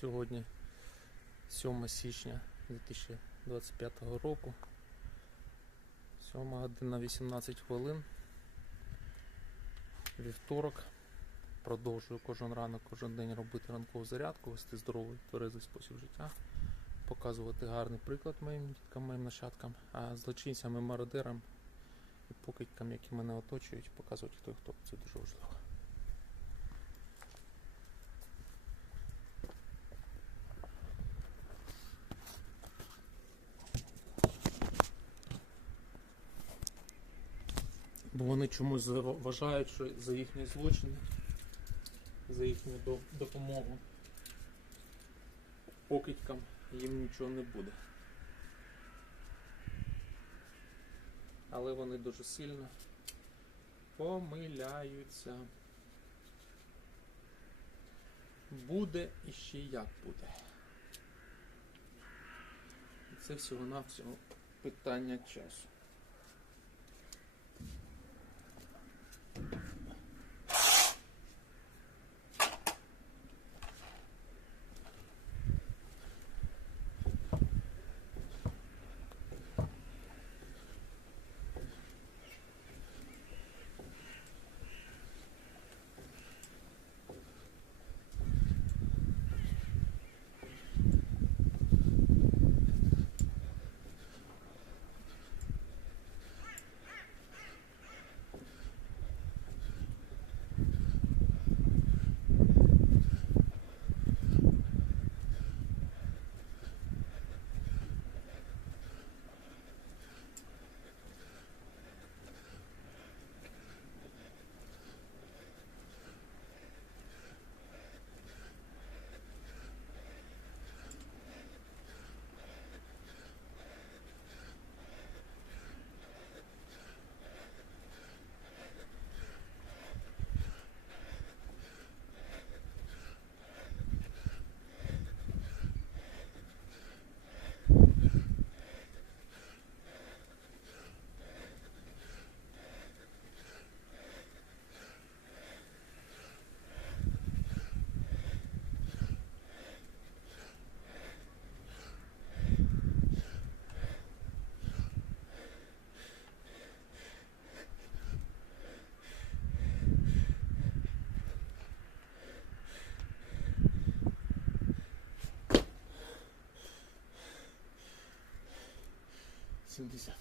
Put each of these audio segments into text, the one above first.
Сьогодні 7 січня 2025 року. 7 година 18 хвилин. Вівторок. Продовжую кожен ранок, кожен день робити ранкову зарядку, вести здоровий тверезий спосіб життя, показувати гарний приклад моїм діткам, моїм нащадкам, а злочинцям і мародерам і покидькам, які мене оточують, показувати хто хто. Це дуже важливо. Бо вони чомусь вважають, що за їхні злочини, за їхню допомогу покидькам їм нічого не буде. Але вони дуже сильно помиляються. Буде і ще як буде. І це всього-навсього питання часу. Сімдесят.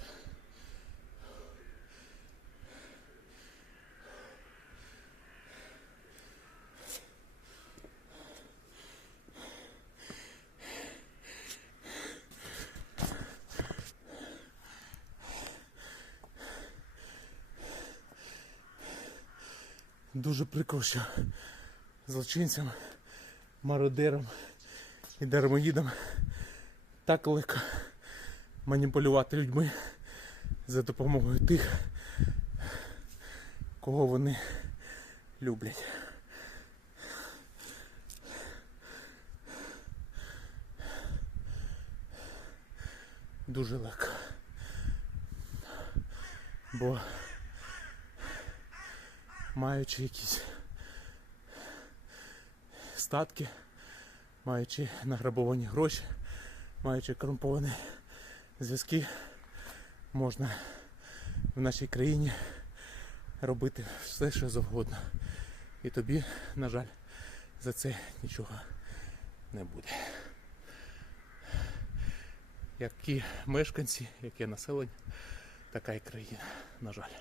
Дуже прикро, що злочинцям, мародерам і дармоїдам так легко маніпулювати людьми за допомогою тих, кого вони люблять. Дуже легко. Бо маючи якісь статки, маючи награбовані гроші, маючи корумповані зв'язки, можна в нашій країні робити все, що завгодно. І тобі, на жаль, за це нічого не буде. Які мешканці, яке населення, така і країна, на жаль.